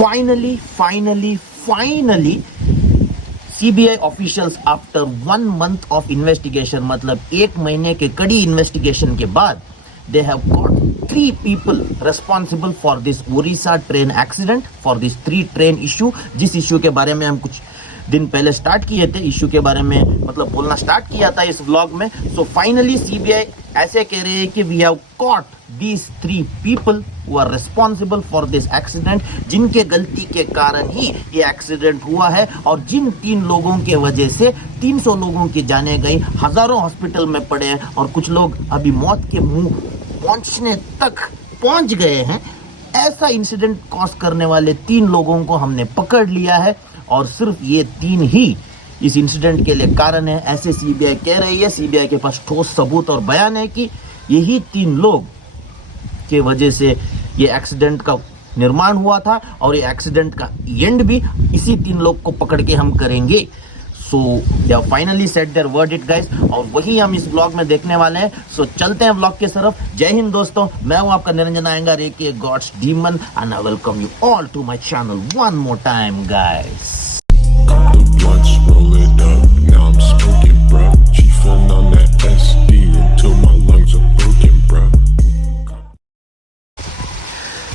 Finally CBI officials after 1 month of investigation, मतलब 1 महीने के कड़ी इन्वेस्टिगेशन के बाद, they have got 3 people responsible for this Orissa train accident, for this 3 train issue, जिस issue के बारे में हम कुछ दिन पहले स्टार्ट किए थे, इश्यू के बारे में मतलब बोलना स्टार्ट किया था इस व्लॉग में। सो फाइनली सीबीआई ऐसे कह रहे हैं कि we have caught these 3 people who are responsible for this accident, जिनके गलती के कारण ही ये एक्सीडेंट हुआ है और जिन 3 लोगों के वजह से 300 लोगों की जाने गई, हजारों हॉस्पिटल में पड़े हैं और कुछ लोग अभी मौत के मुंह पहुंचने तक पहुंच गए हैं। ऐसा इंसिडेंट कॉज करने वाले 3 लोगों को हमने पकड़ लिया है और सिर्फ ये 3 ही इस इंसिडेंट के लिए कारण है, ऐसे सीबीआई कह रही है। सीबीआई के पास ठोस सबूत और बयान है कि यही 3 लोग के वजह से ये एक्सीडेंट का निर्माण हुआ था और ये एक्सीडेंट का एंड भी इसी 3 लोग को पकड़ के हम करेंगे। So they have finally set their verdict guys, और वही हम इस व्लॉग में देखने वाले हैं। सो चलते हैं व्लॉग के तरफ। जय हिंद दोस्तों, मैं हूं आपका निरंजन आयंगर के God's Demon and I welcome you all to my channel one more time guys.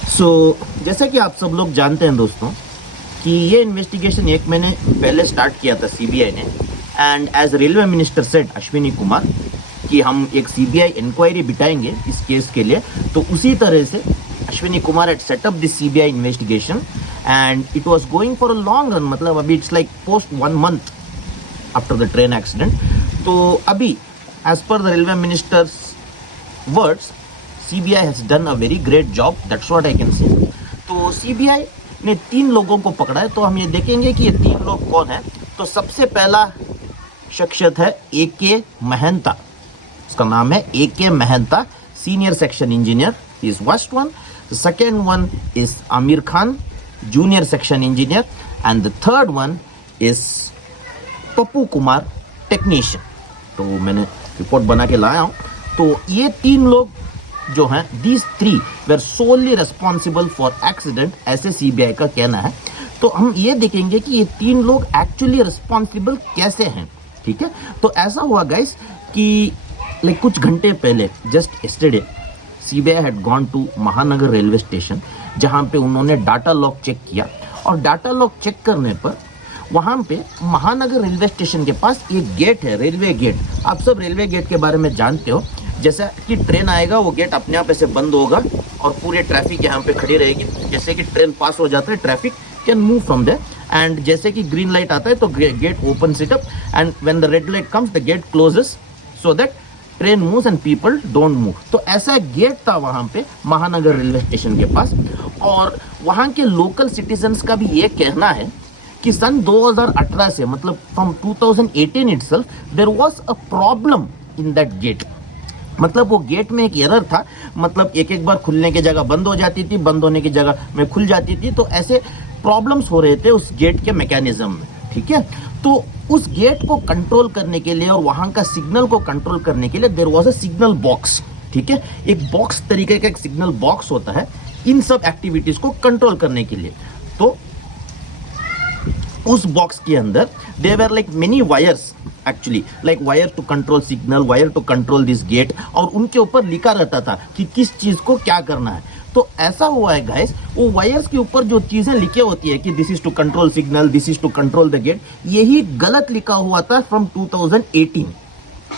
So जैसा कि आप सब लोग जानते हैं दोस्तों कि ये इन्वेस्टिगेशन 1 महीने पहले स्टार्ट किया था सीबीआई ने, and as railway minister said Ashwini Kumar कि हम एक सीबीआई इंक्वायरी बिठाएंगे इस केस के लिए। तो उसी तरह से Ashwini Kumar had set up this CBI investigation and it was going for a long run, मतलब अभी it's like post 1 month after the train accident. तो अभी as per the railway minister's words, CBI has done a very great job, that's what I can say। तो CBI ने 3 लोगों को पकड़ा है, तो हम ये देखेंगे कि ये 3 लोग कौन है। तो सबसे पहला शख्सियत है AK महंता, उसका नाम है AK Mahanta, senior section engineer, is first one. The second one is Aamir Khan, junior section engineer, and the third one is Pappu Kumar, technician. तो मैंने रिपोर्ट बना के लाया हूँ। तो ये 3 लोग जो हैं, these 3 were solely responsible for accident, ऐसे सीबीआई का कहना है। तो हम ये देखेंगे कि ये 3 लोग एक्चुअली रिस्पॉन्सिबल कैसे हैं, ठीक है। तो ऐसा हुआ गाइस कि लाइक कुछ घंटे पहले, just yesterday, CBI had gone to Mahanagar railway station, जहां पे उन्होंने डाटा लॉग चेक किया। और डाटा लॉग चेक करने पर वहां पे महानगर रेलवे स्टेशन के पास एक गेट है, रेलवे गेट। आप सब रेलवे गेट के बारे में जानते हो, जैसा कि ट्रेन आएगा वो गेट अपने आप ऐसे बंद होगा और पूरी ट्रैफिक यहाँ पे खड़ी रहेगी। जैसे कि ट्रेन पास हो जाता है, traffic can move from there, and जैसे कि ग्रीन लाइट आता है तो gate open it up, and when the red light comes the gate closes so that train moves and people don't move. तो ऐसा गेट था वहां पे महानगर रेलवे स्टेशन के पास। और वहां के लोकल सिटीजन्स का भी ये कहना है कि सन 2018 से, मतलब from 2018 itself there was a problem in that gate. मतलब वो गेट में एक एरर था, मतलब एक बार खुलने की जगह बंद हो जाती थी, बंद होने की जगह में खुल जाती थी। तो ऐसे प्रॉब्लम्स हो रहे थे उस गेट के मैकेनिज्म में, ठीक है। तो उस गेट को कंट्रोल करने के लिए और वहां का सिग्नल को कंट्रोल करने के लिए there was a signal box, ठीक है। एक बॉक्स तरीके का एक सिग्नल बॉक्स होता है इन सब एक्टिविटीज को कंट्रोल करने के लिए। तो उस बॉक्स के अंदर there were like many wires, actually like wire to control signal, wire to control this gate, और उनके ऊपर लिखा रहता था कि किस चीज को क्या करना है। तो ऐसा हुआ है गाइस, वो वायर्स के ऊपर जो चीजें लिखी होती है कि this is to control signal, this is to control the gate, यही गलत लिखा हुआ था from 2018।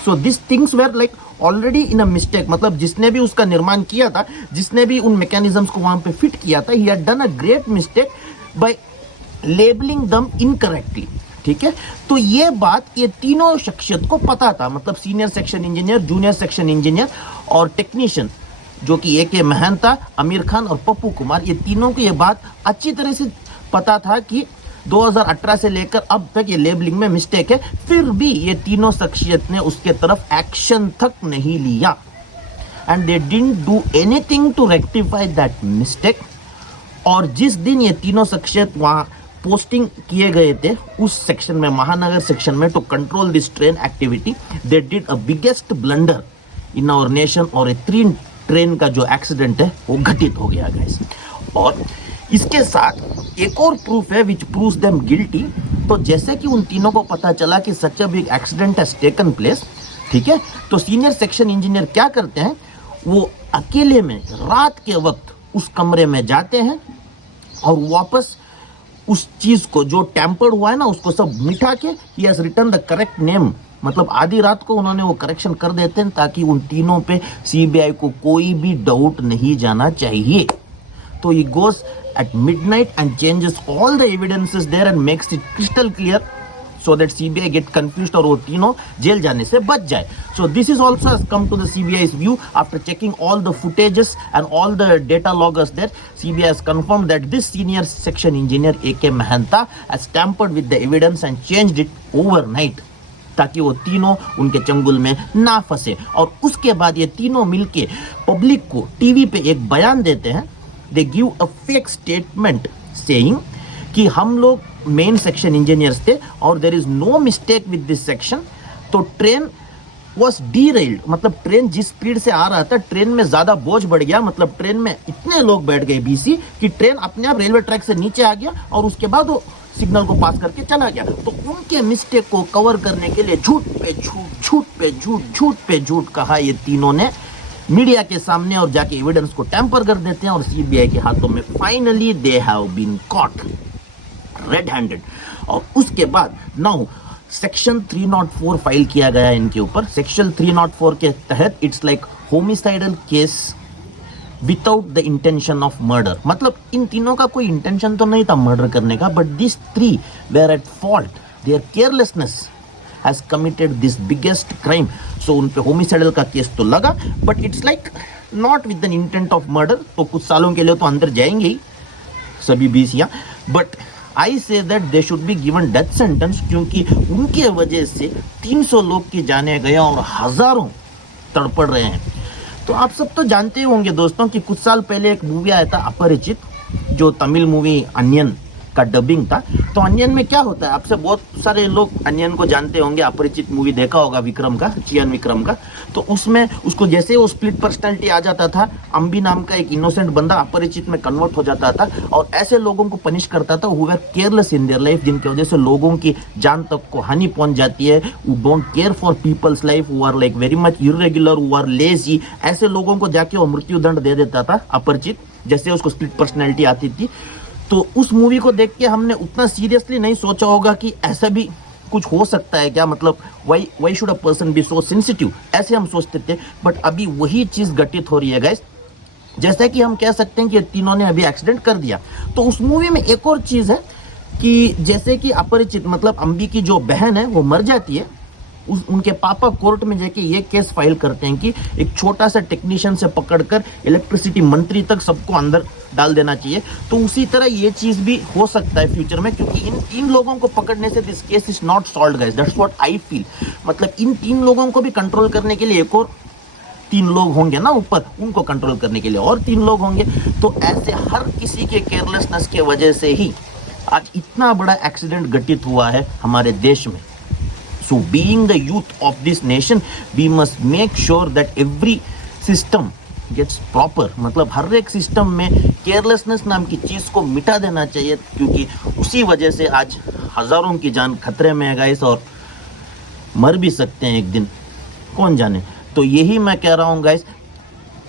So this things were like already in a mistake, मतलब जिसने भी उसका निर्माण किया था, जिसने भी उन मैकेनिज्म्स को वहां पे फिट किया था, he had done a great mistake by labelling दम इनकरेक्टली, ठीक है। तो ये बात ये तीनों शख्सियत को पता था, मतलब senior section engineer, junior section engineer और टेक्नीशियन, जो कि AK महंता, आमिर खान और पप्पू कुमार, ये तीनों को ये बात अच्छी तरह से पता था कि 2018 से लेकर अब तक ये लेबलिंग में मिस्टेक है। फिर भी ये तीनों शख्सियत ने उसके तरफ एक्शन तक नहीं लिया, and they didn't do anything to rectify that mistake. और जिस दिन ये तीनों शख्सियत वहां पोस्टिंग किए गए थे उस सेक्शन में, महानगर सेक्शन में, to control this train activity, they did a biggest blunder in our nation, और 3 ट्रेन का जो एक्सीडेंट है वो घटित हो गया गाइस। और इसके साथ एक और प्रूफ है विच प्रूव्स देम गिल्टी। तो जैसे कि उन तीनों को पता चला कि such a big accident has taken place, ठीक है, तो सीनियर सेक्शन इंजीनियर क्या करते हैं, वो अकेले में रात के वक्त उस कमरे में जाते हैं और वापस उस चीज को जो टेम्पर्ड हुआ है ना उसको सब मिटा के ही has written the correct name, मतलब आधी रात को उन्होंने वो करेक्शन कर देते हैं ताकि उन तीनों पे सीबीआई को कोई भी डाउट नहीं जाना चाहिए। तो he goes at midnight and changes all the evidences there and makes it crystal clear so that CBI get confused और वो तीनों जेल जाने से बच जाए। So this is also has come to the CBI's view after checking all the footages and all the data loggers there. CBI has confirmed that this senior section engineer A.K. Mahanta has tampered with the evidence and changed it overnight ताकि वो तीनों उनके चंगुल में ना फंसे। और उसके बाद ये तीनों मिलके पब्लिक को टीवी पे एक बयान देते हैं। They give a fake statement saying कि हम लोग मेन सेक्शन इंजीनियर्स थे और there is no mistake with this section. तो ट्रेन वॉज डीरेल्ड, मतलब ट्रेन जिस स्पीड से आ रहा था ट्रेन में ज्यादा बोझ बढ़ गया, मतलब ट्रेन में इतने लोग बैठ गए बीसी कि ट्रेन अपने आप रेलवे ट्रैक से नीचे आ गया और उसके बाद वो सिग्नल को पास करके चला गया। तो उनके मिस्टेक को कवर करने के लिए झूठ पे झूठ, झूठ पे झूठ, झूठ पे झूठ कहा ये तीनों ने मीडिया के सामने और जाके एविडेंस को टैंपर कर देते हैं और सीबीआई के हाथों में finally they have been caught red handed. और उसके बाद नाउ सेक्शन 304 फाइल किया गया है इनके ऊपर। सेक्शन 304 के तहत it's like homicidal case without the intention of murder, मतलब इन तीनों का कोई इंटेंशन तो नहीं था मर्डर करने का, but this three were at fault, their carelessness has committed this biggest crime। so उन पे होमिसाइडल का केस तो लगा but it's like not with an intent of murder। तो कुछ सालों के लिए तो अंदर जाएंगे ही सभी बीसियां, but I say that they should be given death sentence क्योंकि उनके वजह से 300 लोग की जाने गए और हजारों तड़पड़ रहे हैं। तो आप सब तो जानते होंगे दोस्तों कि कुछ साल पहले एक मूवी आया था अपरिचित, जो तमिल मूवी अनियन का डबिंग था। तो अनियन में क्या होता है, आपसे बहुत सारे लोग अनियन को जानते होंगे, अपरिचित मूवी देखा होगा विक्रम का, चियन विक्रम का। तो उसमें उसको जैसे वो स्प्लिट पर्सनालिटी आ जाता था, अंबी नाम का एक इनोसेंट बंदा अपरिचित में कन्वर्ट हो जाता था और ऐसे लोगों को पनिश करता था who were careless in their life, जिनकी वजह से लोगों की जान तक को हानि पहुंच जाती है, who don't care for people's life, who are like very much irregular, who are lazy, ऐसे लोगों को जाके वो मृत्यु दंड दे देता था अपरिचित, जैसे उसको स्प्लिट पर्सनालिटी आती थी। तो उस मूवी को देख के हमने उतना सीरियसली नहीं सोचा होगा कि ऐसा भी कुछ हो सकता है क्या, मतलब why should a person be so sensitive, ऐसे हम सोचते थे। बट अभी वही चीज घटित हो रही है गाइस। जैसा कि हम कह सकते हैं कि तीनों ने अभी एक्सीडेंट कर दिया। तो उस मूवी में एक और चीज है कि जैसे कि अपरिचित मतलब अंबी की जो बहन है वो मर जाती है, उनके पापा कोर्ट में जाके ये केस फाइल करते हैं कि एक छोटा सा टेक्नीशियन से पकड़कर इलेक्ट्रिसिटी मंत्री तक सबको अंदर डाल देना चाहिए। तो उसी तरह ये चीज भी हो सकता है फ्यूचर में, क्योंकि इन तीन लोगों को पकड़ने से this case is not solved guys, that's what I feel. मतलब इन तीन लोगों को भी कंट्रोल करने के लिए एक और 3 लोग होंगे ना ऊपर, उनको कंट्रोल करने के लिए और 3 लोग होंगे। तो ऐसे हर किसी के केयरलेसनेस के वजह से ही आज इतना बड़ा एक्सीडेंट घटित हुआ है हमारे देश में। So being the youth of this nation, we must make sure that every system gets proper, मतलब हर एक सिस्टम में केयरलेसनेस नाम की चीज को मिटा देना चाहिए, क्योंकि उसी वजह से आज हजारों की जान खतरे में है गाइस, और मर भी सकते हैं एक दिन, कौन जाने। तो यही मैं कह रहा हूँ गाइस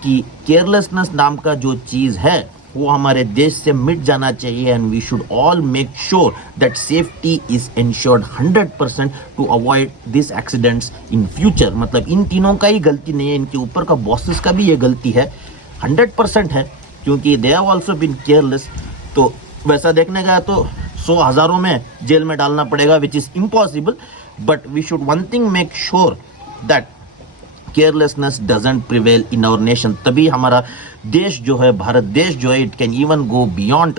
कि केयरलेसनेस नाम का जो चीज है वो हमारे देश से मिट जाना चाहिए, and we should all make sure that safety is ensured 100% to avoid this accidents in future. मतलब इन तीनों का ही गलती नहीं है, इनके ऊपर का बॉसेस का भी ये गलती है, 100% है, क्योंकि they have also been careless. तो वैसा देखने गया तो 100 हजारों में जेल में डालना पड़ेगा, which is impossible. But we should one thing make sure that carelessness doesn't prevail in our nation. तभी हमारा देश जो है, भारत देश जो है, it can even go beyond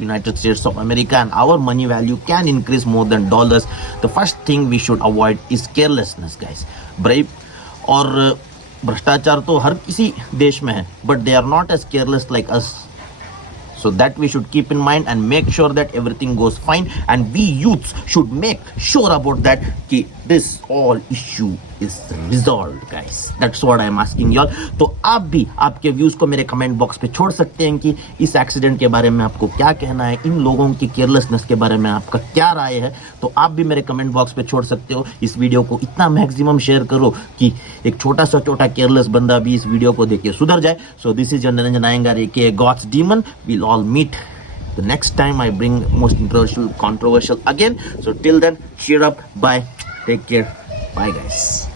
United States of America and our money value can increase more than dollars. The first thing we should avoid is carelessness guys. Bribe और भ्रष्टाचार तो हर किसी देश में है, but they are not as careless like us. So that we should keep in mind and make sure that everything goes fine, and we youths should make sure about that कि this all issue is resolved, guys. That's what I'm asking y'all. तो आप भी आपके views को मेरे comment box पे छोड़ सकते हैं कि इस एक्सीडेंट के बारे में आपको क्या कहना है, इन लोगों की केयरलेसनेस के बारे में आपका क्या राय है. तो आप भी मेरे कमेंट बॉक्स पे छोड़ सकते हो. इस वीडियो को इतना मैक्सिमम शेयर करो कि एक छोटा केयरलेस बंदा भी इस वीडियो को देख के सुधर जाए. So this is Niranjan Iyengar aka God's Demon. We'll all meet the next time I bring most controversial again. So till then, cheer up, bye, take care, bye guys.